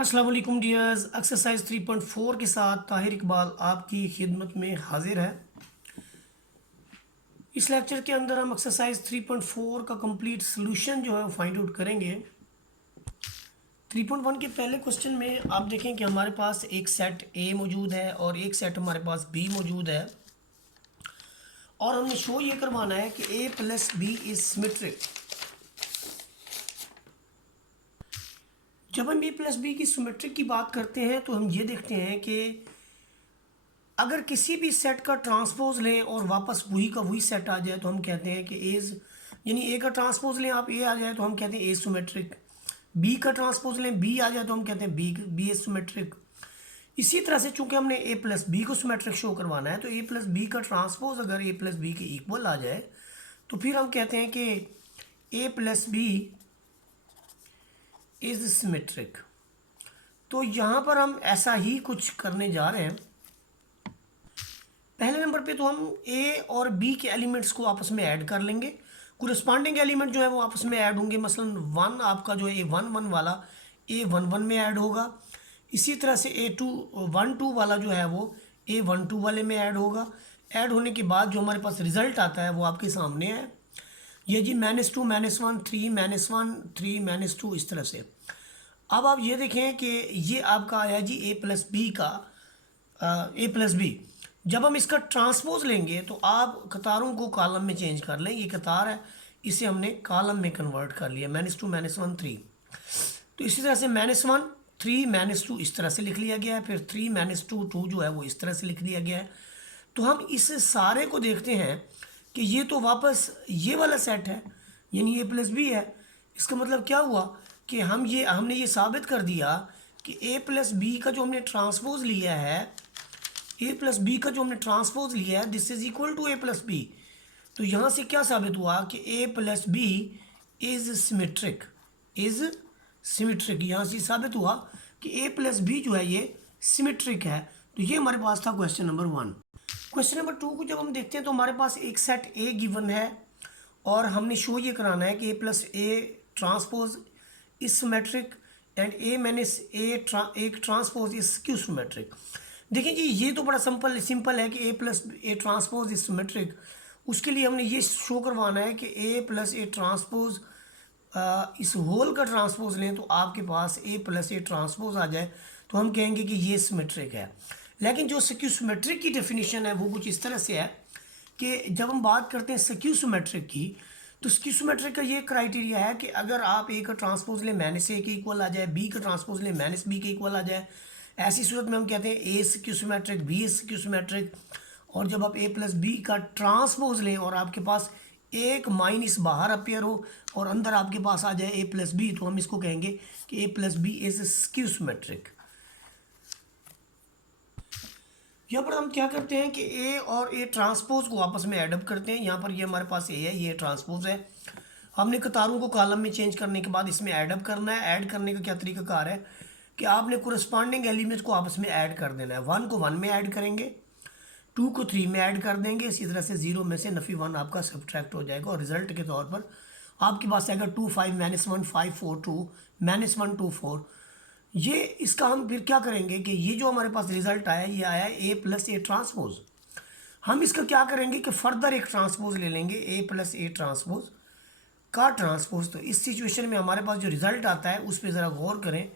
अस्सलाम वालेकुम dears. Exercise 3.4 के साथ ताहिर इकबाल आपकी खिदमत में हाजिर है। इस लेक्चर के अंदर हम एक्सरसाइज 3.4 का कंप्लीट सोल्यूशन जो है वो फाइंड आउट करेंगे। 3.1 के पहले क्वेश्चन में आप देखें कि हमारे पास एक सेट ए मौजूद है और एक सेट हमारे पास बी मौजूद है, और हमने शो ये करवाना है कि A plus B is symmetric. जब हम ए प्लस बी की सिमेट्रिक की बात करते हैं तो हम ये देखते हैं कि अगर किसी भी सेट का ट्रांसपोज लें और वापस वही का वही सेट आ जाए तो हम कहते हैं कि एज, यानी ए का ट्रांसपोज लें आप ए आ जाए तो हम कहते हैं ए सिमेट्रिक। बी का ट्रांसपोज लें बी आ जाए तो हम कहते हैं बी इज सिमेट्रिक। इसी तरह से चूंकि हमने ए प्लस बी को सिमेट्रिक शो करवाना है तो ए प्लस बी का ट्रांसपोज अगर ए प्लस बी के इक्वल आ जाए तो फिर हम कहते हैं कि A plus B is symmetric. तो यहाँ पर हम ऐसा ही कुछ करने जा रहे हैं। पहले नंबर पे तो हम ए और बी के एलिमेंट्स को आपस में ऐड कर लेंगे। कोरिस्पॉन्डिंग एलिमेंट जो है वो आपस में ऐड होंगे। मसलन वन आपका जो है ए वन वन वाला ए वन वन में ऐड होगा। इसी तरह से ए टू वन टू वाला जो है वो ए वन टू वाले में ऐड होगा। ऐड होने के बाद जो हमारे पास रिजल्ट आता है वो आपके सामने है, ये जी -2 -1 3 -1 3 -2, इस तरह से। अब आप ये देखें कि ये आपका आया जी ए प्लस बी का ए प्लस बी। जब हम इसका ट्रांसपोज लेंगे तो आप कतारों को कॉलम में चेंज कर लें। ये कतार है, इसे हमने कॉलम में कन्वर्ट कर लिया, -2 -1 3। तो इसी तरह से -1 3 -2 इस तरह से लिख लिया गया है। फिर 3 -2 2 जो है वो इस तरह से लिख लिया गया है। तो हम इस सारे को देखते हैं कि ये तो वापस ये वाला सेट है, यानी ए प्लस बी है। इसका मतलब क्या हुआ कि हमने ये साबित कर दिया कि ए प्लस बी का जो हमने ट्रांसपोज लिया है, ए प्लस बी का जो हमने ट्रांसपोज लिया है this is equal to A plus B. तो यहाँ से क्या साबित हुआ कि A plus B is symmetric, यहाँ से साबित हुआ कि ए प्लस बी जो है ये सिमेट्रिक है। तो ये हमारे पास था क्वेश्चन नंबर 1। क्वेश्चन नंबर 2 को जब हम देखते हैं तो हमारे पास एक सेट ए गिवन है और हमने शो ये कराना है कि A plus A transpose is symmetric and A minus A transpose is skew symmetric. देखिए जी, ये तो बड़ा सिंपल है कि A plus A transpose is symmetric. उसके लिए हमने ये शो करवाना है कि ए प्लस ए ट्रांसपोज इस होल का ट्रांसपोज लें तो आपके पास ए प्लस ए ट्रांसपोज आ जाए तो हम कहेंगे कि ये सिमेट्रिक है। लेकिन जो स्क्यू सिमेट्रिक की डेफिनेशन है वो कुछ इस तरह से है कि जब हम बात करते हैं स्क्यू सिमेट्रिक की तो स्क्यू सिमेट्रिक का ये क्राइटेरिया है कि अगर आप ए का ट्रांसपोज लें माइनस ए के इक्वल आ जाए, बी का ट्रांसपोज लें माइनस बी के इक्वल आ जाए, ऐसी सूरत में हम कहते हैं A skew symmetric, B skew symmetric. और जब आप ए प्लस बी का ट्रांसपोज लें और आपके पास एक माइनस बाहर अपेयर हो और अंदर आपके पास आ जाए ए प्लस बी, तो हम इसको कहेंगे कि A plus B is skew symmetric. यहाँ पर हम क्या करते हैं कि ए और ए ट्रांसपोज को आपस में एडअप करते हैं। यहाँ पर ये हमारे पास ए है, ये ट्रांसपोज है। हमने कतारों को कॉलम में चेंज करने के बाद इसमें एडअप करना है। ऐड करने का क्या तरीकाकार है कि आपने कोरस्पॉन्डिंग एलिमेंट्स को आपस में ऐड कर देना है। 1 को 1 में ऐड करेंगे, 2 को 3 में ऐड कर देंगे। इसी तरह से 0 में से नफी 1 आपका सब्ट्रैक्ट हो जाएगा और रिजल्ट के तौर पर आपके पास आएगा 2 5 -1 5 4 2 -1 2 4। ये इसका हम फिर क्या करेंगे कि ये जो हमारे पास रिजल्ट आया ये आया ए प्लस ए ट्रांसपोज। हम इसका क्या करेंगे कि फर्दर एक ट्रांसपोज ले लेंगे, ए प्लस ए ट्रांसपोज का ट्रांसपोज। तो इस सिचुएशन में हमारे पास जो रिजल्ट आता है उस पर ज़रा गौर करें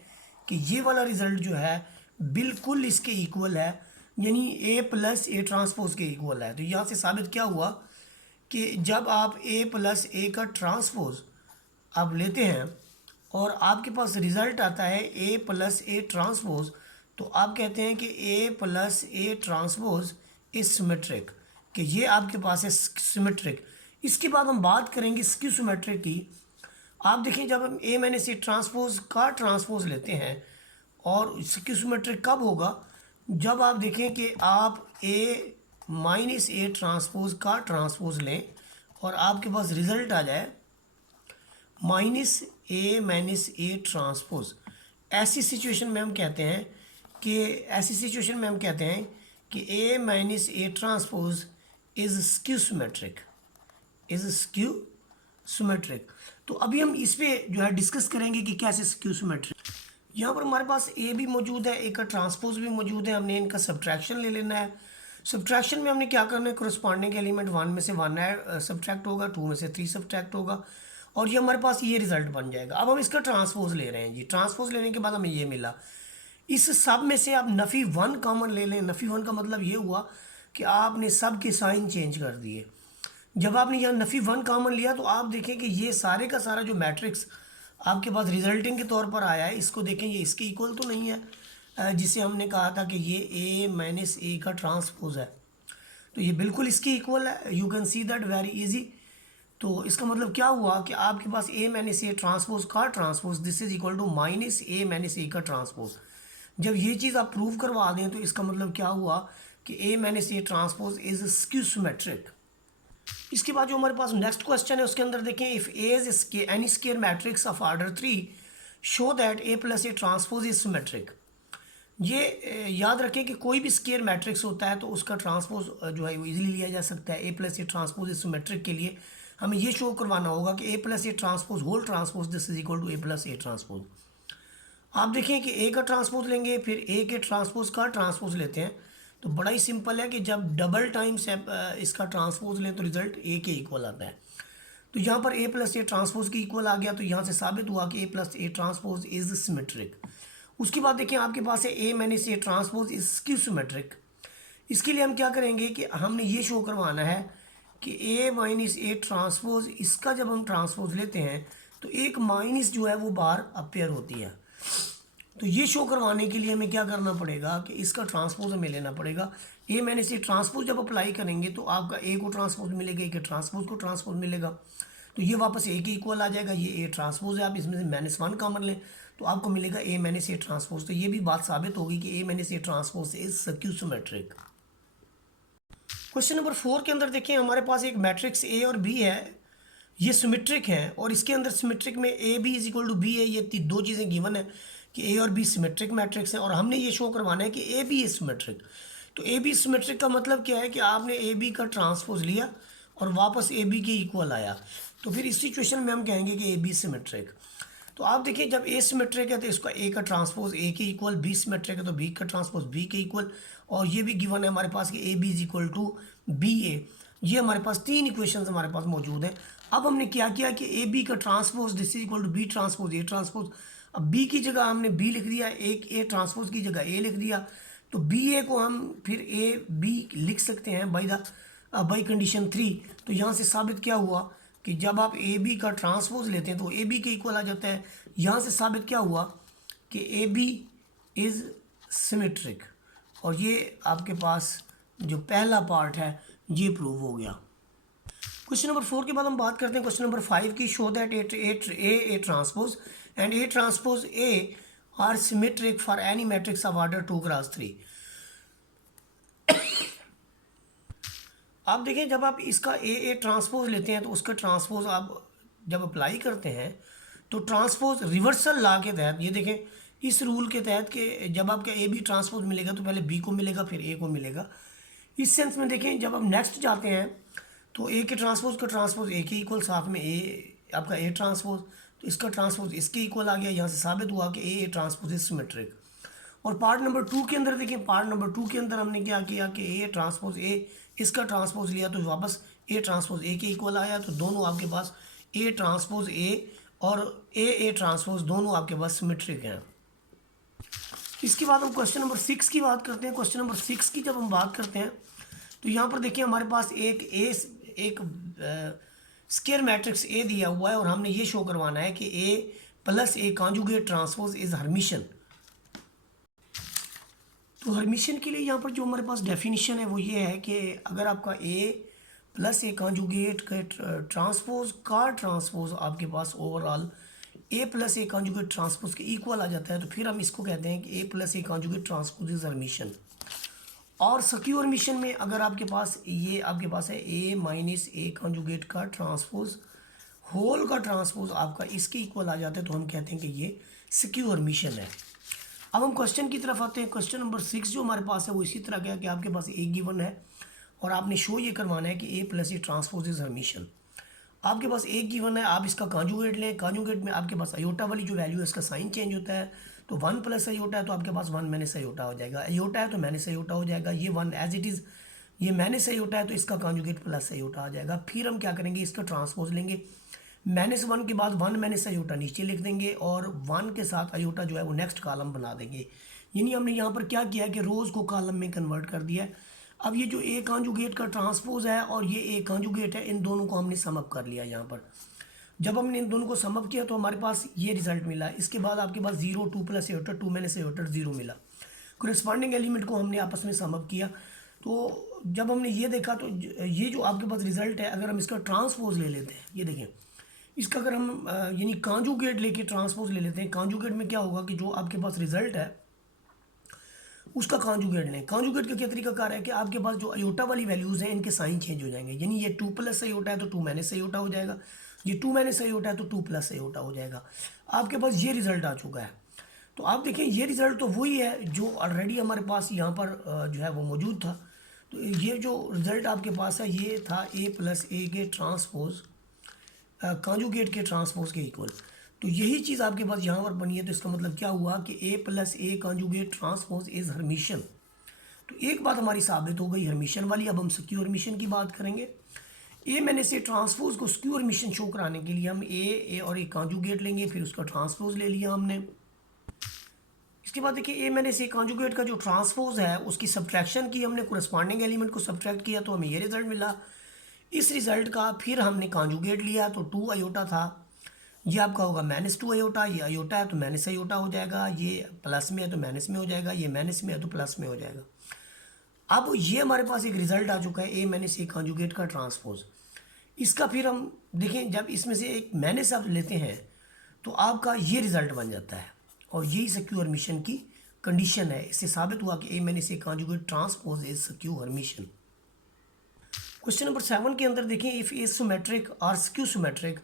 कि ये वाला रिजल्ट जो है बिल्कुल इसके इक्वल है, यानी ए प्लस ए ट्रांसपोज के इक्वल है। तो यहाँ से साबित क्या हुआ कि जब आप ए प्लस ए का ट्रांसपोज आप लेते हैं और आपके पास रिजल्ट आता है ए प्लस ए ट्रांसपोज, तो आप कहते हैं कि A plus A transpose is symmetric, कि ये आपके पास है सिमेट्रिक। इसके बाद हम बात करेंगे स्क्यू सिमेट्रिक की। आप देखें जब हम ए माइनस ए ट्रांसपोज का ट्रांसपोज लेते हैं और स्क्यू सिमेट्रिक कब होगा, जब आप देखें कि आप ए माइनस ए ट्रांसपोज का ट्रांसपोज लें और आपके पास रिजल्ट आ जाए माइनस ए ट्रांसपोज। ऐसी सिचुएशन में हम कहते हैं कि A minus A transpose is skew symmetric. तो अभी हम इस पे जो है डिस्कस करेंगे कि कैसे स्क्यू सिमेट्रिक। यहाँ पर हमारे पास ए भी मौजूद है, ए का ट्रांसपोज भी मौजूद है, हमने इनका सब्ट्रैक्शन ले लेना है। सब्ट्रैक्शन में हमने क्या करना है, कोरस्पॉन्डिंग एलिमेंट 1 में से 1 सब्ट्रैक्ट होगा, 2 में से 3 सब्ट्रैक्ट होगा, और ये हमारे पास ये रिजल्ट बन जाएगा। अब हम इसका ट्रांसपोज ले रहे हैं जी। ट्रांसपोज लेने के बाद हमें ये मिला। इस सब में से आप नफ़ी 1 कॉमन ले लें। नफ़ी 1 का मतलब ये हुआ कि आपने सब के साइन चेंज कर दिए। जब आपने यहाँ नफ़ी 1 कॉमन लिया तो आप देखें कि ये सारे का सारा जो मैट्रिक्स आपके पास रिजल्टिंग के तौर पर आया है, इसको देखें ये इसके इक्वल तो नहीं है, जिसे हमने कहा था कि ये ए माइनस ए का ट्रांसपोज है, तो ये बिल्कुल इसके इक्वल है। You can see that very easy. तो इसका मतलब क्या हुआ कि आपके पास ए माइनस ए ट्रांसपोज का transpose this is equal to minus A minus A का ट्रांसपोज। जब ये चीज़ आप प्रूव करवा दें तो इसका मतलब क्या हुआ कि A minus A transpose is skew symmetric. इसके बाद जो हमारे पास नेक्स्ट क्वेश्चन है उसके अंदर देखें, if A is any square matrix of order 3 show that A plus A transpose is symmetric. ये याद रखें कि कोई भी स्केयर मैट्रिक्स होता है तो उसका ट्रांसपोज जो है वो इजीली लिया जा सकता है। A plus A transpose is symmetric के लिए हमें ये शो करवाना होगा कि A plus A transpose whole transpose this is equal to A plus A transpose. आप देखें कि ए का ट्रांसपोज लेंगे, फिर ए के ट्रांसपोज का ट्रांसपोज लेते हैं, तो बड़ा ही सिंपल है कि जब डबल टाइम से इसका ट्रांसपोज लें तो रिजल्ट ए के इक्वल आता है। तो यहाँ पर ए प्लस ए ट्रांसपोज के इक्वल आ गया, तो यहाँ से साबित हुआ कि A plus A transpose is symmetric. उसके बाद देखिए आपके पास है A minus A transpose is skew symmetric. इसके लिए हम क्या करेंगे कि हमने ये शो करवाना है कि ए माइनस ए ट्रांसपोज, इसका जब हम ट्रांसपोज लेते हैं तो एक माइनस जो है वो बाहर अपेयर होती है। तो ये शो करवाने के लिए हमें क्या करना पड़ेगा कि इसका ट्रांसपोज हमें लेना पड़ेगा। ए माइनस ए ट्रांसपोज जब अप्लाई करेंगे तो आपका ए को ट्रांसपोज मिलेगा, ए के ट्रांसपोज को ट्रांसपोज मिलेगा, तो ये वापस ए के इक्वल आ जाएगा। ये ए ट्रांसपोज है, आप इसमें से -1 कॉमन लें तो आपको मिलेगा ए माइनस ए ट्रांसपोज। तो ये भी बात साबित होगी कि A minus A transpose is skew symmetric. Question number 4 के अंदर देखिए हमारे पास एक मैट्रिक्स ए और बी है, ये सिमेट्रिक है, और इसके अंदर सिमेट्रिक में A B is equal to B है। ये दो चीज़ें गिवन है कि ए और बी सिमेट्रिक मैट्रिक्स है, और हमने ये शो करवाना है कि ए बी इज सिमेट्रिक। तो ए बी सिमेट्रिक का मतलब क्या है कि आपने ए बी का ट्रांसपोज लिया और वापस ए बी के इक्वल आया, तो फिर इस सिचुएशन में हम कहेंगे कि ए बी सिमेट्रिक। तो आप देखिए जब ए सिमेट्रिक है तो इसका ए का ट्रांसपोज ए के इक्वल, बी सिमेट्रिक है तो बी का ट्रांसपोज बी के इक्वल, और ये भी गिवन है हमारे पास कि A B is equal to B A. ये हमारे पास 3 इक्वेशंस हमारे पास मौजूद हैं। अब हमने क्या किया कि ए बी का transpose this is equal to B transpose A transpose. अब बी की जगह हमने बी लिख दिया, एक ए ट्रांसपोज की जगह ए लिख दिया, तो बी ए को हम फिर ए बी लिख सकते हैं बाई कंडीशन 3। तो यहाँ से साबित क्या हुआ कि जब आप ए बी का ट्रांसपोज लेते हैं तो ए बी के इक्वल आ जाता है। यहाँ से साबित क्या हुआ कि ए बी इज़ सिमेट्रिक, और ये आपके पास जो पहला पार्ट है ये प्रूव हो गया। क्वेश्चन नंबर 4 के बाद हम बात करते हैं क्वेश्चन नंबर 5 की। Show that A transpose and A transpose A R symmetric for any matrix of order 2 cross 3। आप देखें जब आप इसका ए ट्रांसपोज लेते हैं तो उसका ट्रांसपोज आप जब अप्लाई करते हैं तो ट्रांसपोज रिवर्सल लॉ के तहत, ये देखें इस रूल के तहत कि जब आपका ए बी ट्रांसपोज मिलेगा तो पहले बी को मिलेगा फिर ए को मिलेगा। इस सेंस में देखें जब हम नेक्स्ट जाते हैं तो ए के ट्रांसपोज का ट्रांसपोज ए के इक्वल, साथ में ए आपका ए ट्रांसपोज, तो इसका ट्रांसपोज इसके इक्वल आ गया। यहाँ से साबित हुआ कि ए ट्रांसपोज इज सिमेट्रिक। और पार्ट नंबर 2 के अंदर देखें, पार्ट नंबर 2 के अंदर हमने क्या किया कि ए ट्रांसपोज ए, इसका ट्रांसपोज लिया तो वापस ए ट्रांसपोज ए के इक्वल आया। तो दोनों आपके पास ए ट्रांसपोज ए और ए ट्रांसपोज दोनों आपके पास सिमेट्रिक हैं। इसके बाद हम क्वेश्चन नंबर 6 की बात करते हैं। क्वेश्चन नंबर 6 की जब हम बात करते हैं तो यहाँ पर देखिए हमारे पास एक स्केयर मैट्रिक्स ए दिया हुआ है, और हमने ये शो करवाना है कि A plus A conjugate transpose is Hermitian. तो हर्मिशन के लिए यहाँ पर जो हमारे पास डेफिनेशन है वो ये है कि अगर आपका ए प्लस ए कॉन्जुगेट के ट्रांसपोज का ट्रांसपोज आपके पास overall A plus A conjugate transpose के इक्वल आ जाता है, तो फिर हम इसको कहते हैं कि A plus A conjugate transpose is Hermitian. और स्क्यू हर्मिशन में अगर आपके पास है ए माइनस ए कॉन्जुगेट का ट्रांसपोज होल का ट्रांसपोज आपका इसके इक्वल आ जाता है, तो हम कहते हैं कि ये स्क्यू हर्मिशन है। अब हम क्वेश्चन की तरफ आते हैं। क्वेश्चन नंबर 6 जो हमारे पास है वो इसी तरह का कि आपके पास ए गिवन है और आपने शो ये करवाना है कि A plus A transpose is Hermitian. आपके पास ए गिवन है, आप इसका कॉन्जुगेट लें, कॉन्जुगेट में आपके पास अयोटा वाली जो वैल्यू है इसका साइन चेंज होता है, तो 1 प्लस आयोटा है तो आपके पास 1 माइनस आयोटा हो जाएगा, आयोटा है तो माइनस आयोटा हो जाएगा, ये 1 एज इट इज़, ये माइनस आयोटा है तो इसका कॉन्जुगेट प्लस आयोटा आ जाएगा। फिर हम क्या करेंगे, इसका ट्रांसपोज लेंगे, -1 के बाद 1 माइनस आयोटा नीचे लिख देंगे और 1 के साथ आयोटा जो है वो नेक्स्ट कॉलम बना देंगे। यानी हमने यहाँ पर क्या किया है कि रोज़ को कॉलम में कन्वर्ट कर दिया है। अब ये जो ए कॉन्जुगेट का ट्रांसपोज है और ये ए कॉन्जुगेट है, इन दोनों को हमने सम अप कर लिया यहाँ पर। जब हमने इन दोनों को सम अप किया तो हमारे पास ये रिजल्ट मिला। इसके बाद आपके पास 0 2 प्लस आयोटा 2 माइनस आयोटा 0 मिला। कोरिस्पॉन्डिंग एलिमेंट को हमने आपस में सम अप किया। तो जब हमने ये देखा तो ये जो आपके पास रिजल्ट है, अगर हम इसका ट्रांसपोज ले लेते हैं, ये देखें, इसका अगर हम यानी कॉन्जुगेट लेके ट्रांसपोज ले लेते हैं, कॉन्जुगेट में क्या होगा कि जो आपके पास रिजल्ट है उसका कॉन्जुगेट लें। कॉन्जुगेट का क्या तरीका कार है कि आपके पास जो अयोटा वाली वैल्यूज़ हैं इनके साइन चेंज हो जाएंगे। यानी ये 2 प्लस अयोटा है तो 2 माइनस अयोटा हो जाएगा, ये 2 माइनस अयोटा है तो 2 प्लस अयोटा हो जाएगा। आपके पास ये रिजल्ट आ चुका है। तो आप देखें ये रिजल्ट तो वही है जो ऑलरेडी हमारे पास यहाँ पर जो है वो मौजूद था। तो ये जो रिजल्ट आपके पास है ये था ए प्लस ए के ट्रांसपोज कॉन्जुगेट के ट्रांसपोज के इक्वल। तो यही चीज़ आपके पास यहाँ पर बनी है। तो इसका मतलब क्या हुआ कि A plus A conjugate transpose is Hermitian. तो एक बात हमारी साबित हो गई हर्मिशियन वाली। अब हम स्क्यू हर्मिशियन की बात करेंगे। ए मैंने से ट्रांसपोज को स्क्यू हर्मिशियन शो कराने के लिए हम ए और ए कॉन्जुगेट लेंगे, फिर उसका ट्रांसपोज ले लिया हमने। इसके बाद देखिए ए मैंने से कॉन्जुगेट का जो ट्रांसपोज है उसकी सब्ट्रैक्शन की हमने, कोरस्पॉन्डिंग एलिमेंट को सब्ट्रैक्ट किया तो हमें ये रिजल्ट मिला। इस रिजल्ट का फिर हमने कॉन्जुगेट लिया तो 2 आयोटा था, ये आपका होगा -2 आयोटा। ये आयोटा है तो माइनस आयोटा हो जाएगा, ये प्लस में है तो माइनस में हो जाएगा, ये माइनस में है तो प्लस में हो जाएगा। अब ये हमारे पास एक रिजल्ट आ चुका है ए माइनस ए कॉन्जुगेट का ट्रांसपोज। इसका फिर हम देखें, जब इसमें से एक माइनस आप लेते हैं तो आपका ये रिजल्ट बन जाता है और यही स्क्यू हर्मिशियन की कंडीशन है। इससे साबित हुआ कि A minus A conjugate transpose is skew Hermitian. Question number 7 के अंदर देखें, इफ ए सिमेट्रिक और skew symmetric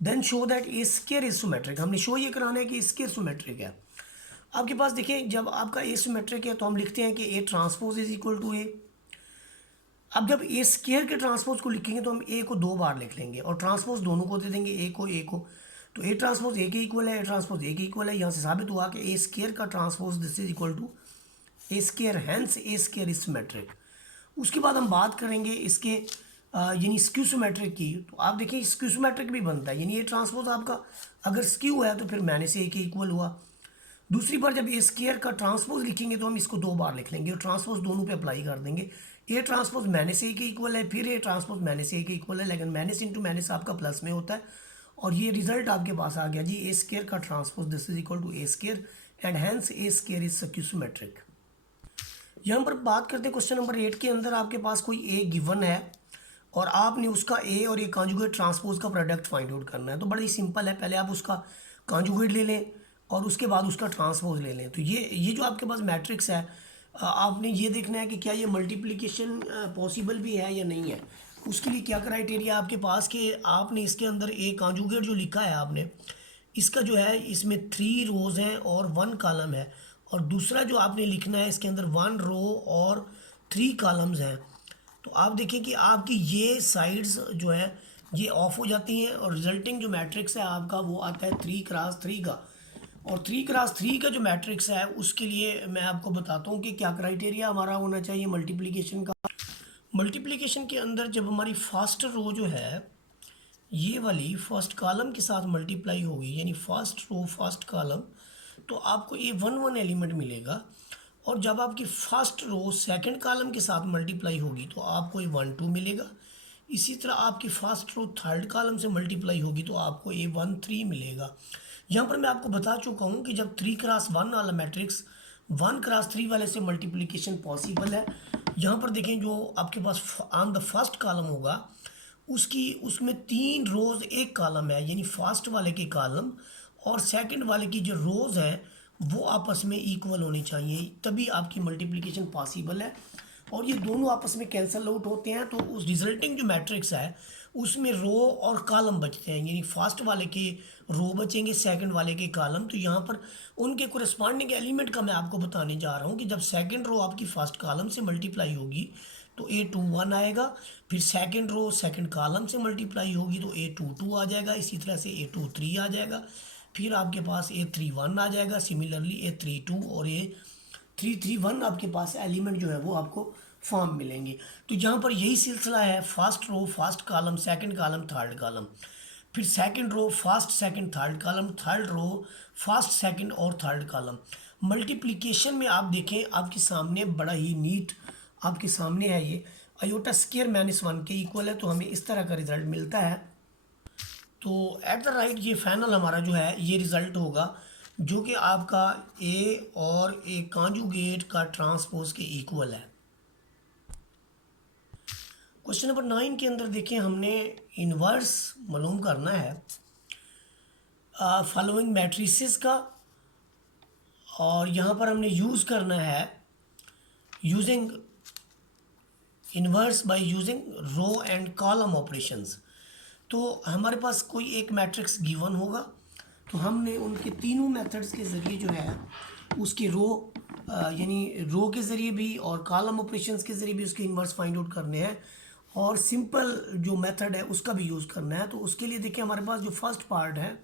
then show that A square is symmetric. हमने शो ये कराना है कि स्क्वायर सिमेट्रिक है। आपके पास देखिए जब आपका ए सिमेट्रिक है तो हम लिखते हैं कि A transpose is equal to A. अब जब ए स्क्वायर के ट्रांसपोज को लिखेंगे तो हम ए को 2 बार लिख लेंगे और ट्रांसपोज दोनों को दे देंगे, ए को। तो ए ट्रांसपोज ए के इक्वल है, ए ट्रांसपोज ए के इक्वल है। यहाँ से साबित हुआ कि ए स्क्वायर का transpose this is equal to A square, hence A square is symmetric. उसके बाद हम बात करेंगे इसके यानी स्क्यू सिमेट्रिक की। तो आप देखिए स्क्यू सिमेट्रिक भी बनता है, यानी ये ट्रांसपोज आपका अगर स्क्यू है तो फिर माइनस ए के इक्वल हुआ। दूसरी बार जब ए स्क्वायर का ट्रांसपोज लिखेंगे तो हम इसको 2 बार लिख लेंगे और ट्रांसपोज दोनों पे अप्लाई कर देंगे। ए ट्रांसपोज माइनस ए के इक्वल है, फिर ए ट्रांसपोज माइनस ए के इक्वल है, लेकिन माइनस इंटू माइनस आपका प्लस में होता है और ये रिजल्ट आपके पास आ गया जी, ए स्क्वायर का transpose this is equal to A square and hence A square is skew symmetric. यहाँ पर बात करते हैं क्वेश्चन नंबर 8 के अंदर आपके पास कोई ए गिवन है और आपने उसका ए और ए कॉन्जुगेट ट्रांसपोज का प्रोडक्ट फाइंड आउट करना है। तो बड़ी सिंपल है, पहले आप उसका कॉन्जुगेट ले लें और उसके बाद उसका ट्रांसपोज ले लें। तो ये जो आपके पास मैट्रिक्स है, आपने ये देखना है कि क्या ये मल्टीप्लिकेशन पॉसिबल भी है या नहीं है। उसके लिए क्या क्राइटेरिया आपके पास कि आपने इसके अंदर ए कॉन्जुगेट जो लिखा है आपने, इसका जो है इसमें 3 रोज़ हैं और 1 कॉलम है, और दूसरा जो आपने लिखना है इसके अंदर 1 रो और 3 कॉलम्स हैं। तो आप देखें कि आपकी ये साइड्स जो है ये ऑफ हो जाती हैं और रिजल्टिंग जो मैट्रिक्स है आपका वो आता है 3x3 का। और 3x3 का जो मैट्रिक्स है उसके लिए मैं आपको बताता हूँ कि क्या क्राइटेरिया हमारा होना चाहिए मल्टीप्लिकेशन का। मल्टीप्लिकेशन के अंदर जब हमारी फर्स्ट रो जो है ये वाली फर्स्ट कॉलम के साथ मल्टीप्लाई होगी, यानी फर्स्ट रो फर्स्ट कॉलम, तो आपको ये 1 1 एलिमेंट मिलेगा। और जब आपकी फर्स्ट रो सेकंड कॉलम के साथ मल्टीप्लाई होगी तो आपको ये 1 2 मिलेगा। इसी तरह आपकी फर्स्ट रो थर्ड कॉलम से मल्टीप्लाई होगी तो आपको ये 1 3 मिलेगा। यहाँ पर मैं आपको बता चुका हूँ कि जब 3x1 वाला मैट्रिक्स 1x3 वाले से मल्टीप्लिकेशन पॉसिबल है। यहाँ पर देखें जो आपके pass on the first column होगा उसमें 3 रोज़ एक कॉलम है, यानी फर्स्ट वाले के कॉलम और सेकंड वाले की जो रोज़ हैं वो आपस में इक्वल होनी चाहिए, तभी आपकी मल्टीप्लिकेशन पॉसिबल है। और ये दोनों आपस में कैंसल आउट होते हैं तो उस रिजल्टिंग जो मैट्रिक्स है उसमें रो और कॉलम बचते हैं, यानी फर्स्ट वाले के रो बचेंगे, सेकंड वाले के कॉलम। तो यहाँ पर उनके कोरिस्पॉन्डिंग एलिमेंट का मैं आपको बताने जा रहा हूँ कि जब सेकंड रो आपकी फर्स्ट कॉलम से मल्टीप्लाई होगी तो A2 1 आएगा, फिर सेकंड रो सेकंड कॉलम से मल्टीप्लाई होगी तो A2 2 आ जाएगा, इसी तरह से A2 3 आ जाएगा, फिर आपके पास A31 आ जाएगा, सिमिलरली A32 और A331 आपके पास एलिमेंट जो है वो आपको फॉर्म मिलेंगे। तो यहाँ पर यही सिलसिला है, first row first column, second column, third column, फिर second row first second third column, third row first second और थर्ड कॉलम। मल्टीप्लिकेशन में आप देखें आपके सामने बड़ा ही नीट आपके सामने है, ये आयोटा स्क्वायर -1 के इक्वल है, तो हमें इस तरह का रिजल्ट मिलता है। तो एट द राइट ये फाइनल हमारा जो है ये रिज़ल्ट होगा, जो कि आपका ए और ए कॉन्जुगेट का ट्रांसपोज के इक्वल है। क्वेश्चन नंबर 9 के अंदर देखें, हमने इन्वर्स मालूम करना है फॉलोइंग मैट्रिसेस का, और यहाँ पर हमने यूज़ करना है using inverse by using row and column operations. तो हमारे पास कोई एक मैट्रिक्स गिवन होगा, तो हमने उनके तीनों मेथड्स के ज़रिए जो है उसकी रो यानी रो के ज़रिए भी और कॉलम ऑपरेशंस के ज़रिए भी उसके इन्वर्स फाइंड आउट करने हैं, और सिंपल जो मेथड है उसका भी यूज़ करना है। तो उसके लिए देखिए हमारे पास जो फर्स्ट पार्ट है,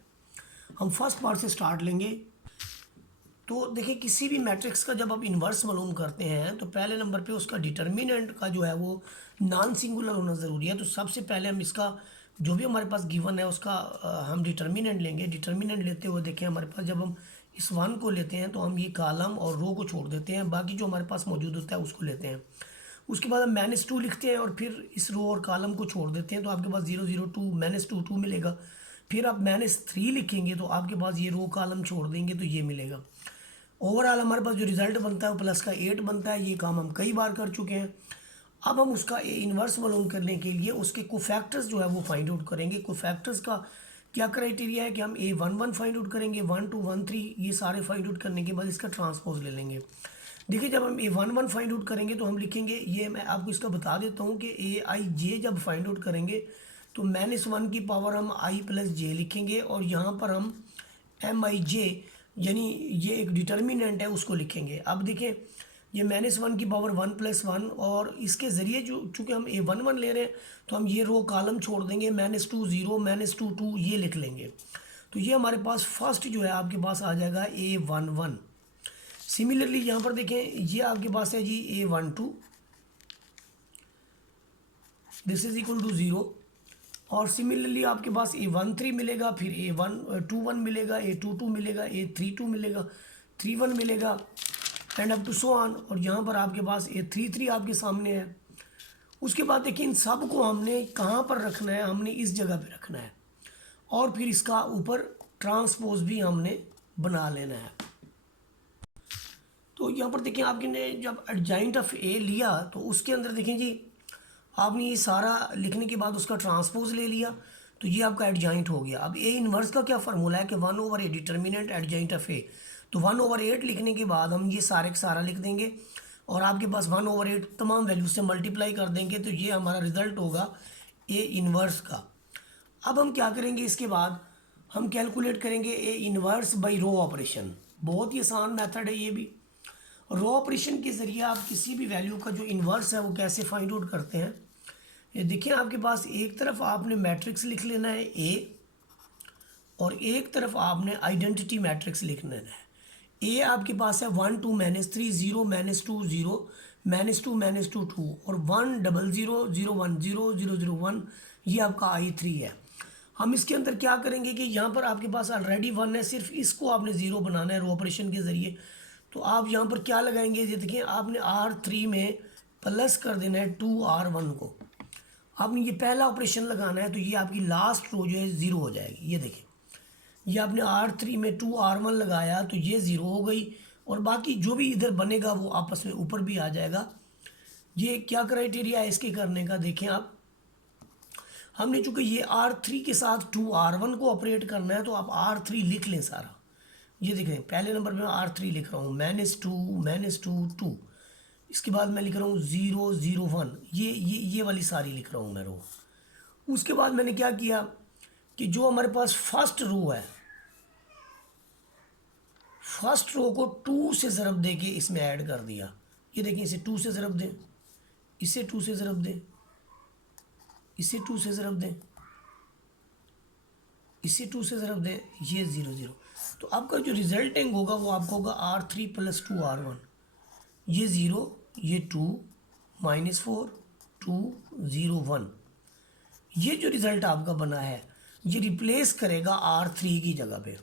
हम फर्स्ट पार्ट से स्टार्ट लेंगे। तो देखिए किसी भी मैट्रिक्स का जब आप इन्वर्स मालूम करते हैं तो पहले नंबर पे उसका डिटर्मिनेंट का जो है वो नॉन सिंगुलर होना ज़रूरी है। तो सबसे पहले हम इसका जो भी हमारे पास गिवन है उसका हम डिटर्मिनेंट लेंगे। डिटर्मिनेंट लेते हुए देखें हमारे पास जब हम इस 1 को लेते हैं तो हम ये कॉलम और रो को छोड़ देते हैं, बाकी जो हमारे पास मौजूद होता है उसको लेते हैं। उसके बाद हम -2 लिखते हैं और फिर इस रो और कॉलम को छोड़ देते हैं, तो आपके पास 0 0 2 -2 2 मिलेगा। फिर आप -3 लिखेंगे तो आपके पास ये रो कॉलम छोड़ देंगे तो ये मिलेगा। ओवरऑल हमारे पास जो रिज़ल्ट बनता है वो प्लस का 8 बनता है। ये काम हम कई बार कर चुके हैं। अब हम उसका ए इन्वर्स मालूम करने के लिए उसके कोफैक्टर्स जो है वो फाइंड आउट करेंगे। कोफैक्टर्स का क्या क्राइटेरिया है कि हम A11 फाइंड आउट करेंगे, 1 2 1 3 ये सारे फाइंड आउट करने के बाद इसका ट्रांसपोज ले लेंगे। देखिए जब हम A11 फाइंड आउट करेंगे तो हम लिखेंगे, ये मैं आपको इसका बता देता हूँ कि AIJ जब फाइंड आउट करेंगे तो -1 की पावर हम I + J लिखेंगे, और यहाँ पर हम MIJ यानी ये एक डिटर्मिनेंट है उसको लिखेंगे। अब देखिए ये -1 की पावर 1 + 1, और इसके ज़रिए जो चूँकि हम A11 ले रहे हैं तो हम ये रो कॉलम छोड़ देंगे, -2 0 -2 2 ये लिख लेंगे। तो ये हमारे पास फर्स्ट जो है आपके पास आ जाएगा A11। सिमिलरली यहाँ पर देखें ये आपके पास है जी A12, this is equal to 0, और सिमिलरली आपके पास A13 मिलेगा, फिर A21 मिलेगा, A22 मिलेगा, A32 मिलेगा, 31 मिलेगा, and up to so on. और यहाँ पर आपके पास A33 आपके सामने है। उसके बाद देखिए इन सब को हमने कहाँ पर रखना है, हमने इस जगह पे रखना है, और फिर इसका ऊपर ट्रांसपोज भी हमने बना लेना है। तो यहाँ पर देखिए आपने जब एडजॉइंट ऑफ ए लिया तो उसके अंदर देखें जी आपने ये सारा लिखने के बाद उसका ट्रांसपोज ले लिया, तो ये आपका एडजॉइंट हो गया। अब ए इन्वर्स का क्या फार्मूला है कि 1/a डिटर्मिनेंट एडजॉइंट ऑफ ए, तो 1/8 लिखने के बाद हम ये सारे का सारा लिख देंगे और आपके पास 1/8 तमाम वैल्यू से मल्टीप्लाई कर देंगे, तो ये हमारा रिजल्ट होगा ए इन्वर्स का। अब हम क्या करेंगे, इसके बाद हम कैलकुलेट करेंगे A inverse by row operation. बहुत ही आसान मेथड है ये भी। रो ऑपरेशन के ज़रिए आप किसी भी वैल्यू का जो इन्वर्स है वो कैसे फाइंड आउट करते हैं। ये देखिए आपके पास एक तरफ आपने मैट्रिक्स लिख लेना है ए, और एक तरफ आपने आइडेंटिटी मैट्रिक्स लिख लेना है। ए आपके पास है 1 2 -3 0 -2 0 -2 -2 2 और 1 0 0 0 1 0 0 0 1, ये आपका I3 है। हम इसके अंदर क्या करेंगे कि यहाँ पर आपके पास ऑलरेडी 1 है, सिर्फ इसको आपने 0 बनाना है रो ऑपरेशन के ज़रिए। तो आप यहाँ पर क्या लगाएंगे, ये देखिए आपने R3 में प्लस कर देना है 2R1 को। आपने ये पहला ऑपरेशन लगाना है, तो ये आपकी लास्ट रो जो है 0 हो जाएगी। ये देखिए ये आपने R3 में 2R1 लगाया तो ये 0 हो गई, और बाकी जो भी इधर बनेगा वो आपस में ऊपर भी आ जाएगा। ये क्या क्राइटेरिया है इसके करने का, देखें आप, हमने चूँकि ये R3 के साथ 2R1 को ऑपरेट करना है तो आप R3 लिख लें सारा। ये देख रहे हैं पहले नंबर पे मैं R3 लिख रहा हूँ, -2 2, इसके बाद मैं लिख रहा हूँ 0 0 1, ये वाली सारी लिख रहा हूँ मैं रो। उसके बाद मैंने क्या किया कि जो हमारे पास फर्स्ट रो है, फर्स्ट रो को 2 से ज़रब दे के इसमें ऐड कर दिया। ये देखिए इसे 2 से ज़रब दें, इसे 2 से ज़रब दें, इसे 2 से ज़रब दें, इसे 2 से ज़रब दें, ये 0 0। तो आपका जो रिजल्टिंग होगा वो आपका होगा R3 + 2R1, ये 0, ये 2, -4, 2, 0, 1, ये जो रिज़ल्ट आपका बना है ये रिप्लेस करेगा R3 की जगह पे।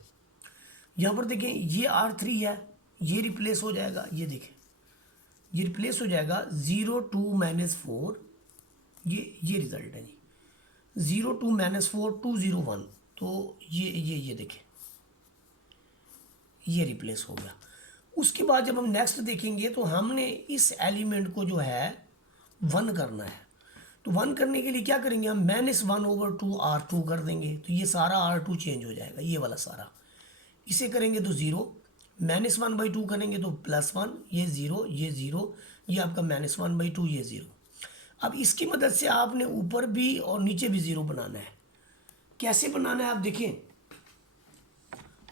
यहाँ पर देखें ये R3 है, ये रिप्लेस हो जाएगा, ये देखें ये रिप्लेस हो जाएगा 0, 2, -4, ये रिज़ल्ट है जी, 0, 2, -4, 2, 0, 1, तो ये देखें ये रिप्लेस हो गया। उसके बाद जब हम नेक्स्ट देखेंगे तो हमने इस एलिमेंट को जो है 1 करना है। तो 1 करने के लिए क्या करेंगे हम, -1/2 R2 कर देंगे, तो ये सारा R2 चेंज हो जाएगा, ये वाला सारा। इसे करेंगे तो 0, -1/2 करेंगे तो +1, ये 0, ये 0, ये आपका -1/2, ये 0। अब इसकी मदद से आपने ऊपर भी और नीचे भी 0 बनाना है। कैसे बनाना है आप देखें,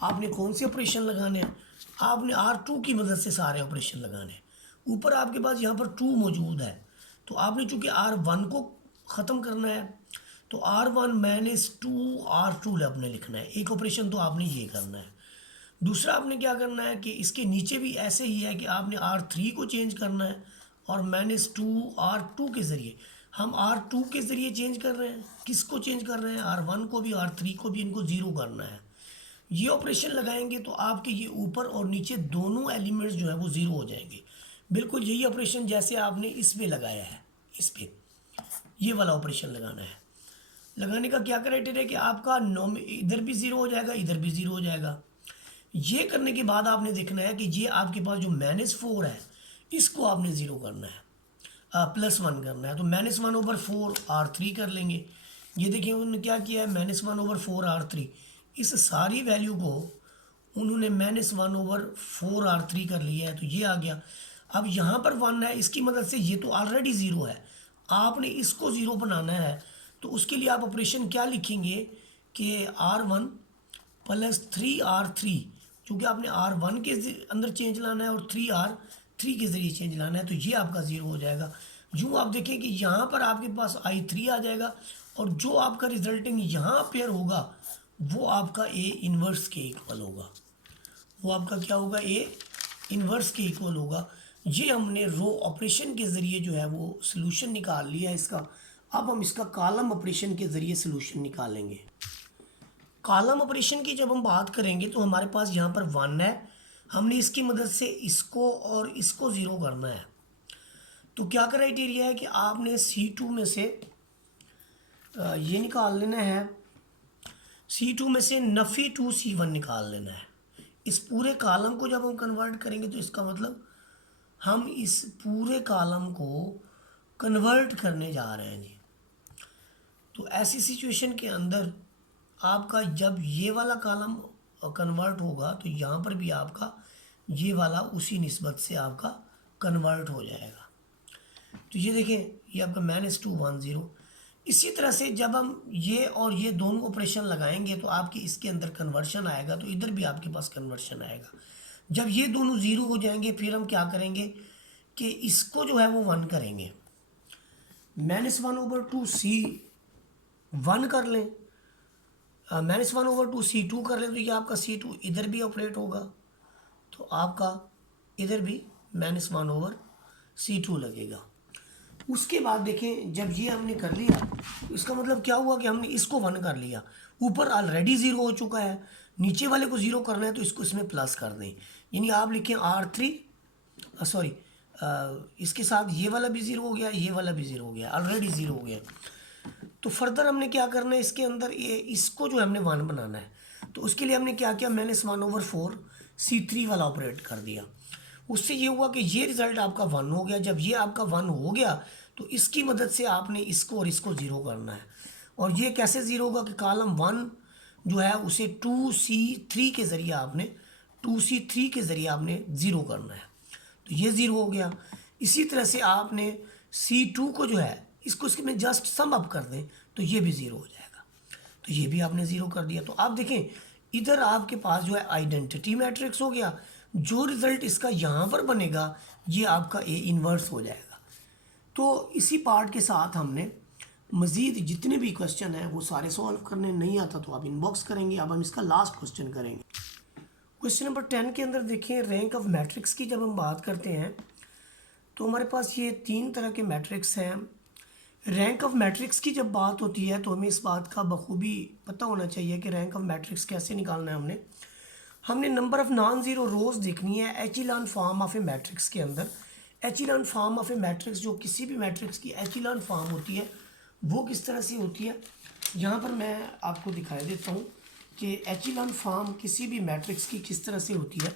आपने कौन से ऑपरेशन लगाने हैं, आपने R2 की मदद से सारे ऑपरेशन लगाने हैं। ऊपर आपके पास यहाँ पर 2 मौजूद है, तो आपने चूंकि R1 को ख़त्म करना है तो R1 - 2 R2 आपने लिखना है। एक ऑपरेशन तो आपने ये करना है। दूसरा आपने क्या करना है कि इसके नीचे भी ऐसे ही है कि आपने R3 को चेंज करना है और -2 R2 के ज़रिए, हम R2 के ज़रिए चेंज कर रहे हैं, किसको चेंज कर रहे हैं, R1 को भी R3 को भी, इनको 0 करना है। ये ऑपरेशन लगाएंगे तो आपके ये ऊपर और नीचे दोनों एलिमेंट्स जो है वो 0 हो जाएंगे। बिल्कुल यही ऑपरेशन जैसे आपने इस पे लगाया है, इस पे ये वाला ऑपरेशन लगाना है। लगाने का क्या क्राइटेरिया है कि आपका इधर भी 0 हो जाएगा, इधर भी 0 हो जाएगा। ये करने के बाद आपने देखना है कि ये आपके पास जो -4 है इसको आपने 0 करना है, +1 करना है। तो -1/4 R3 कर लेंगे। ये देखिए उन्होंने क्या किया है, -1/4 R3, इस सारी वैल्यू को उन्होंने -1/4 R3 कर लिया है, तो ये आ गया। अब यहाँ पर 1 है, इसकी मदद से ये तो ऑलरेडी 0 है, आपने इसको 0 बनाना है। तो उसके लिए आप ऑपरेशन क्या लिखेंगे कि R1 + 3R3, क्योंकि आपने R1 के अंदर चेंज लाना है और 3R3 के ज़रिए चेंज लाना है, तो ये आपका 0 हो जाएगा। यूँ आप देखें कि यहाँ पर आपके पास I3 आ जाएगा और जो आपका रिजल्टिंग यहाँ अपेयर होगा वो आपका A इन्वर्स के इक्वल होगा। वो आपका क्या होगा, A इन्वर्स के इक्वल होगा। ये हमने रो ऑपरेशन के ज़रिए जो है वो सलूशन निकाल लिया इसका। अब हम इसका कॉलम ऑपरेशन के ज़रिए सलूशन निकालेंगे। कॉलम ऑपरेशन की जब हम बात करेंगे तो हमारे पास यहाँ पर 1 है, हमने इसकी मदद से इसको और इसको 0 करना है। तो क्या क्राइटेरिया है कि आपने C2 में से ये निकाल लेना है, C2 में से नफ़ी 2C1 निकाल लेना है। इस पूरे कॉलम को जब हम कन्वर्ट करेंगे तो इसका मतलब हम इस पूरे कॉलम को कन्वर्ट करने जा रहे हैं जी। तो ऐसी सिचुएशन के अंदर आपका जब ये वाला कॉलम कन्वर्ट होगा तो यहाँ पर भी आपका ये वाला उसी निस्बत से आपका कन्वर्ट हो जाएगा। तो ये देखें ये आपका -2 1 0। इसी तरह से जब हम ये और ये दोनों ऑपरेशन लगाएंगे तो आपकी इसके अंदर कन्वर्शन आएगा, तो इधर भी आपके पास कन्वर्शन आएगा। जब ये दोनों 0 हो जाएंगे फिर हम क्या करेंगे कि इसको जो है वो 1 करेंगे, -1/2 C1 कर लें, -1/2 C2 कर लें, तो ये आपका C2 इधर भी ऑपरेट होगा, तो आपका इधर भी -1/C2 लगेगा। उसके बाद देखें जब ये हमने कर लिया इसका मतलब क्या हुआ कि हमने इसको 1 कर लिया, ऊपर ऑलरेडी 0 हो चुका है, नीचे वाले को 0 करना है तो इसको इसमें प्लस कर दें। यानी आप लिखें R3 सॉरी इसके साथ ये वाला भी 0 हो गया, ये वाला भी 0 हो गया, ऑलरेडी 0 हो गया। तो फर्दर हमने क्या करना है, इसके अंदर ये इसको जो हमने 1 बनाना है, तो उसके लिए हमने क्या किया, -1/4 C3 वाला ऑपरेट कर दिया। उससे ये हुआ कि ये रिज़ल्ट आपका 1 हो गया। जब ये आपका 1 हो गया तो इसकी मदद से आपने इसको और इसको 0 करना है। और ये कैसे 0 होगा कि कॉलम 1 जो है उसे 2C3 के ज़रिए आपने 2C3 के ज़रिए आपने 0 करना है, तो ये 0 हो गया। इसी तरह से आपने C2 को जो है इसको इसके में जस्ट सम अप कर दें तो ये भी 0 हो जाएगा, तो ये भी आपने 0 कर दिया। तो आप देखें इधर आपके पास जो है आइडेंटिटी मैट्रिक्स हो गया, जो रिज़ल्ट इसका यहाँ पर बनेगा ये आपका A इन्वर्स हो जाएगा। तो इसी पार्ट के साथ हमने मज़ीद जितने भी क्वेश्चन हैं वो सारे सॉल्व करने, नहीं आता तो आप इनबॉक्स करेंगे। अब हम इसका लास्ट क्वेश्चन करेंगे। क्वेश्चन नंबर 10 के अंदर देखें, रैंक ऑफ मैट्रिक्स की जब हम बात करते हैं तो हमारे पास ये 3 तरह के मैट्रिक्स हैं। रैंक ऑफ मैट्रिक्स की जब बात होती है तो हमें इस बात का बखूबी पता होना चाहिए कि रैंक ऑफ मैट्रिक्स कैसे निकालना है। हमने नंबर ऑफ़ नॉन ज़ीरो रोज़ देखनी है एचिलॉन फॉर्म ऑफ ए मैट्रिक्स के अंदर। एचिलॉन फॉर्म ऑफ ए मैट्रिक्स, जो किसी भी मैट्रिक्स की एचिलॉन फॉर्म होती है वो किस तरह से होती है, यहाँ पर मैं आपको दिखाई देता हूँ कि एचिलॉन फॉर्म किसी भी मैट्रिक्स की किस तरह से होती है।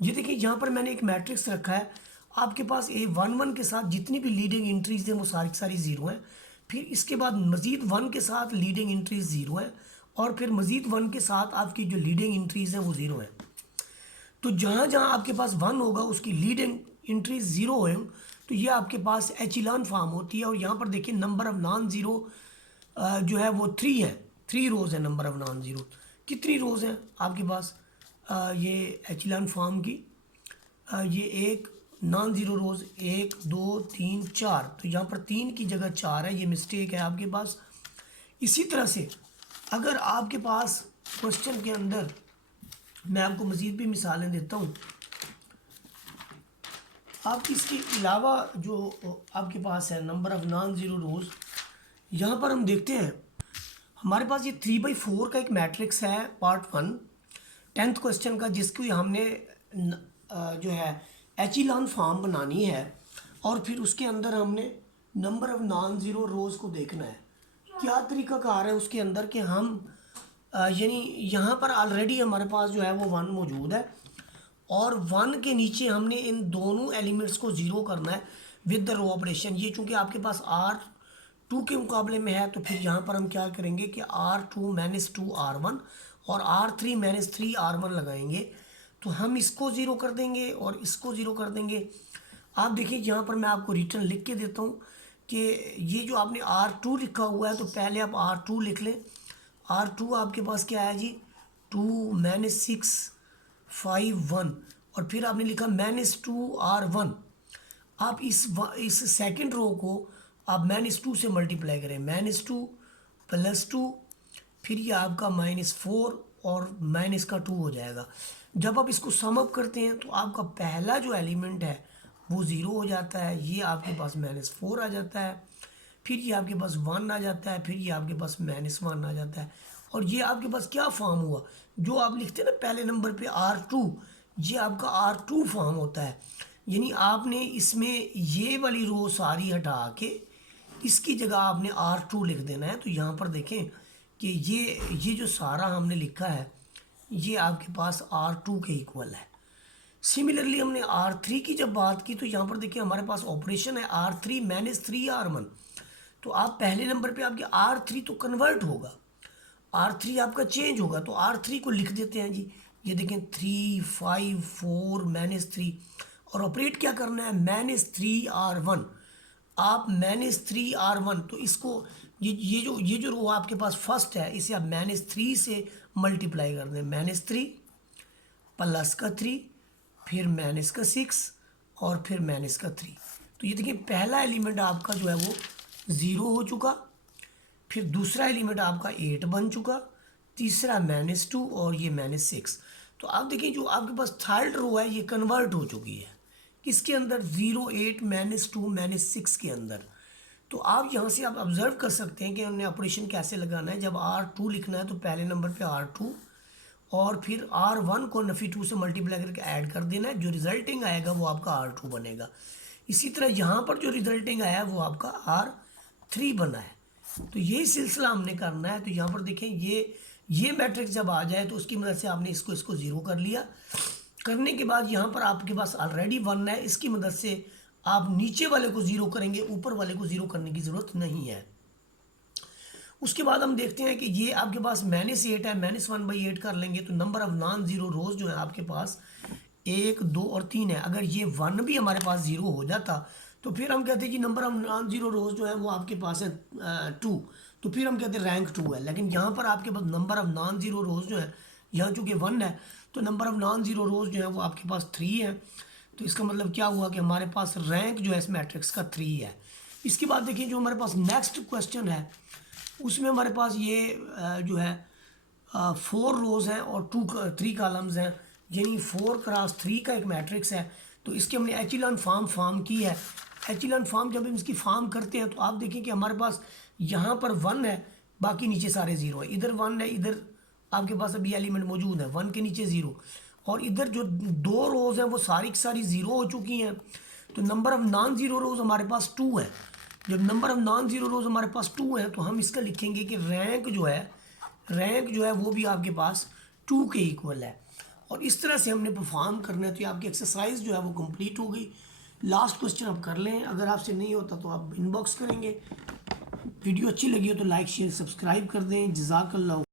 ये देखिए, यहाँ पर मैंने एक मैट्रिक्स रखा है, आपके पास A11 के साथ जितनी भी लीडिंग एंट्रीज हैं वो सारी की सारी ज़ीरो हैं। फिर इसके बाद मज़ीद 1 के साथ लीडिंग एंट्रीज ज़ीरो हैं, और फिर मज़ीद 1 के साथ आपकी जो लीडिंग एंट्रीज हैं वो ज़ीरो हैं। तो जहाँ जहाँ आपके पास 1 होगा उसकी लीडिंग एंट्रीज ज़ीरो है, तो ये आपके पास एचिलॉन फॉर्म होती है। और यहाँ पर देखिए नंबर ऑफ़ नॉन ज़ीरो जो है वो 3 है, 3 रोज़ है नंबर ऑफ़ नॉन ज़ीरो। कितनी रोज़ हैं आपके पास ये एचिलॉन फॉर्म की, ये एक नॉन ज़ीरो रोज़ 1 2 3 4, तो यहाँ पर 3 की जगह 4 है, ये मिस्टेक है आपके पास। इसी तरह से अगर आपके पास क्वेश्चन के अंदर, मैं आपको मज़ीद भी मिसालें देता हूँ, आप इसके अलावा जो आपके पास है नंबर ऑफ़ नॉन ज़ीरो रोज़, यहाँ पर हम देखते हैं हमारे पास ये 3/4 का एक मैट्रिक्स है, पार्ट 1 10th क्वेश्चन का, जिसको हमने जो है एचिलॉन फॉर्म बनानी है। और फिर उसके अंदर हमने नंबर ऑफ़ नॉन ज़ीरो रोज़ को देखना है। क्या तरीका कार है उसके अंदर कि हम यानी यहाँ पर ऑलरेडी हमारे पास जो है वो 1 मौजूद है, और 1 के नीचे हमने इन दोनों एलिमेंट्स को ज़ीरो करना है विद द रो ऑपरेशन। ये चूँकि आपके पास R2 के मुकाबले में है, तो फिर यहाँ पर हम क्या करेंगे कि R2 - 2 R1 और R3 - 3 R1 लगाएंगे, तो हम इसको ज़ीरो कर देंगे और इसको ज़ीरो कर देंगे। आप देखिए यहाँ पर मैं आपको रिटर्न लिख के देता हूँ कि ये जो आपने R2 लिखा हुआ है, तो पहले आप R2 लिख लें। R2 आपके पास क्या है जी, 2 - 6 5 1, और फिर आपने लिखा -2 R1। आप इस सेकंड रो को आप -2 से मल्टीप्लाई करें, -2 + 2, फिर ये आपका -4 और माइनस का 2 हो जाएगा। जब आप इसको सम अप करते हैं तो आपका पहला जो एलिमेंट है वो ज़ीरो हो जाता है, ये आपके पास -4 आ जाता है, फिर ये आपके पास 1 आ जाता है, फिर ये आपके पास -1 आ जाता है, और ये आपके पास क्या फॉर्म हुआ, जो आप लिखते हैं ना पहले नंबर पे R2, ये आपका R2 फॉर्म होता है। यानी आपने इसमें ये वाली रो सारी हटा के इसकी जगह आपने R2 लिख देना है। तो यहाँ पर देखें कि ये जो सारा हमने लिखा है ये आपके पास R2 के इक्वल है। सिमिलरली हमने R3 की जब बात की, तो यहाँ पर देखिए हमारे पास ऑपरेशन है R3 - 3 R1, तो आप पहले नंबर पे आपके R3 तो कन्वर्ट होगा, R3 आपका चेंज होगा, तो R3 को लिख देते हैं जी। ये देखें 3 5 4 -3, और ऑपरेट क्या करना है, -3 R1। आप -3 R1, तो इसको ये जो रो आपके पास फर्स्ट है, इसे आप -3 से मल्टीप्लाई कर दें, -3 प्लस का 3, फिर -6 और फिर -3। तो ये देखिए पहला एलिमेंट आपका जो है वो 0 हो चुका, फिर दूसरा एलिमेंट आपका 8 बन चुका, तीसरा -2 और ये -6। तो आप देखिए जो आपके पास थर्ड रो है ये कन्वर्ट हो चुकी है किसके अंदर, 0 8 -2 -6 के अंदर। तो आप यहाँ से आप ऑब्जर्व कर सकते हैं कि हमने ऑपरेशन कैसे लगाना है। जब R2 लिखना है तो पहले नंबर पे R2 और फिर R1 को नफ़ी 2 से मल्टीप्लाई करके ऐड कर देना है, जो रिजल्टिंग आएगा वो आपका R2 बनेगा। इसी तरह यहाँ पर जो रिजल्टिंग आया है वो आपका R3 बना है। तो यही सिलसिला हमने करना है। तो यहाँ पर देखें ये मैट्रिक्स जब आ जाए तो उसकी मदद से आपने इसको ज़ीरो कर लिया। करने के बाद यहाँ पर आपके पास ऑलरेडी 1 है, इसकी मदद से आप नीचे वाले को ज़ीरो करेंगे, ऊपर वाले को ज़ीरो करने की ज़रूरत नहीं है। उसके बाद हम देखते हैं कि ये आपके पास -8 है, -1/8 कर लेंगे तो number of non zero rows जो है आपके पास 1 2 और 3 है। अगर ये 1 भी हमारे पास ज़ीरो हो जाता तो फिर हम कहते हैं कि number of non zero rows जो है वो आपके पास है 2, तो फिर हम कहते हैं रैंक 2 है। लेकिन यहाँ पर आपके पास number of non zero rows जो है, यहाँ चूँकि 1 है तो number of non zero rows जो है वो आपके पास 3 है। तो इसका मतलब क्या हुआ कि हमारे पास रैंक जो है इस मैट्रिक्स का 3 है। इसके बाद देखिए जो हमारे पास नेक्स्ट क्वेश्चन है उसमें हमारे पास ये जो है 4 रोज़ हैं और 3 कॉलम्स हैं। यानी 4x3 का एक मैट्रिक्स है। तो इसके हमने एचिलॉन फॉर्म की है। एचिलॉन फॉर्म जब हम इसकी फॉर्म करते हैं तो आप देखें कि हमारे पास यहाँ पर 1 है, बाकी नीचे सारे 0 है। इधर 1 है, इधर आपके पास अभी एलिमेंट मौजूद है, 1 के नीचे 0। और इधर जो 2 रोज़ हैं वो सारी की सारी 0 हो चुकी हैं। तो नंबर ऑफ नॉन ज़ीरो रोज़ हमारे पास 2 है। जब नंबर ऑफ नॉन ज़ीरो रोज़ हमारे पास 2 है तो हम इसका लिखेंगे कि रैंक जो है वो भी आपके पास 2 के इक्वल है। और इस तरह से हमने परफॉर्म करना है। तो ये आपकी एक्सरसाइज जो है वो कंप्लीट हो गई। लास्ट क्वेश्चन आप कर लें, अगर आपसे नहीं होता तो आप इनबॉक्स करेंगे। वीडियो अच्छी लगी हो तो लाइक शेयर सब्सक्राइब कर दें। जज़ाकल्लाह।